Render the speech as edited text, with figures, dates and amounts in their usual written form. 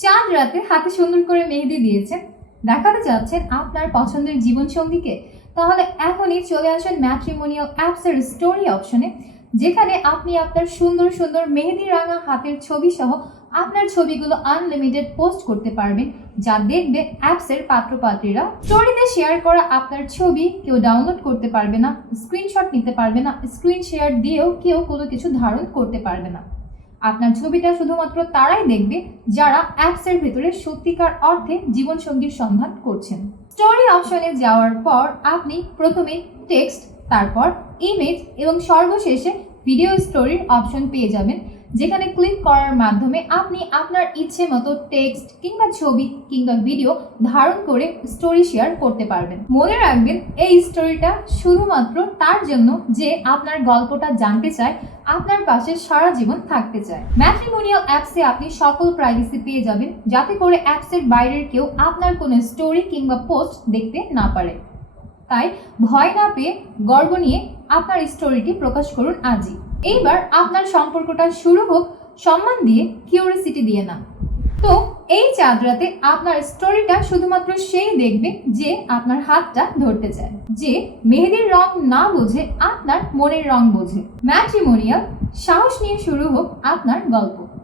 চাঁদ রাতে হাতে সুন্দর করে মেহেদি দিয়েছেন, দেখাতে চাচ্ছেন আপনার পছন্দের জীবনসঙ্গীকে? তাহলে এখনই চলে আসেন ম্যাট্রিমোনিয়াল অ্যাপসের স্টোরি অপশনে, যেখানে আপনি আপনার সুন্দর সুন্দর মেহেদি রাঙা হাতের ছবি সহ আপনার ছবিগুলো আনলিমিটেড পোস্ট করতে পারবেন, যা দেখবে অ্যাপসের পাত্রপাত্রীরা। স্টোরিতে শেয়ার করা আপনার ছবি কেউ ডাউনলোড করতে পারবে না, স্ক্রিনশট নিতে পারবে না, স্ক্রিন শেয়ার দিয়েও কেউ কোনো কিছু ধারণ করতে পারবে না। আপনার ছবিটা শুধুমাত্র তারাই দেখবে যারা অ্যাপসের ভেতরে সত্যিকার অর্থে জীবনসঙ্গীর সন্ধান করছেন। স্টোরি অপশনে যাওয়ার পর আপনি প্রথমে টেক্সট, তারপর ইমেজ এবং সর্বশেষে ভিডিও স্টোরির অপশন পেয়ে যাবেন, যেখানে ক্লিক করার মাধ্যমে আপনি আপনার ইচ্ছে মতো টেক্সট কিংবা ছবি কিংবা ভিডিও ধারণ করে স্টোরি শেয়ার করতে পারবেন। মনে রাখবেন, এই স্টোরিটা শুধুমাত্র তার জন্য যে আপনার গল্পটা জানতে চায়, আপনার পাশে সারা জীবন থাকতে চায়। ম্যাট্রিমোনিয়াল অ্যাপসে আপনি সকল প্রাইভেসি পেয়ে যাবেন, যাতে করে অ্যাপসের বাইরের কেউ আপনার কোনো স্টোরি কিংবা পোস্ট দেখতে না পারে। তাই ভয় না পেয়ে গর্ব নিয়ে আপনার স্টোরিটি প্রকাশ করুন আজই। এইবার আপনার সম্পর্কটা শুরু হোক সম্মান দিয়ে, কিউরিসিটি দিয়ে না। তো এই চাঁদ রাতে আপনার স্টোরিটা শুধুমাত্র সেই দেখবে যে আপনার হাতটা ধরতে চায়, যে মেহেদির রং না বোঝে, আপনার মনের রং বোঝে। ম্যাট্রিমোনিয়াল, সাহস নিয়ে শুরু হোক আপনার গল্প।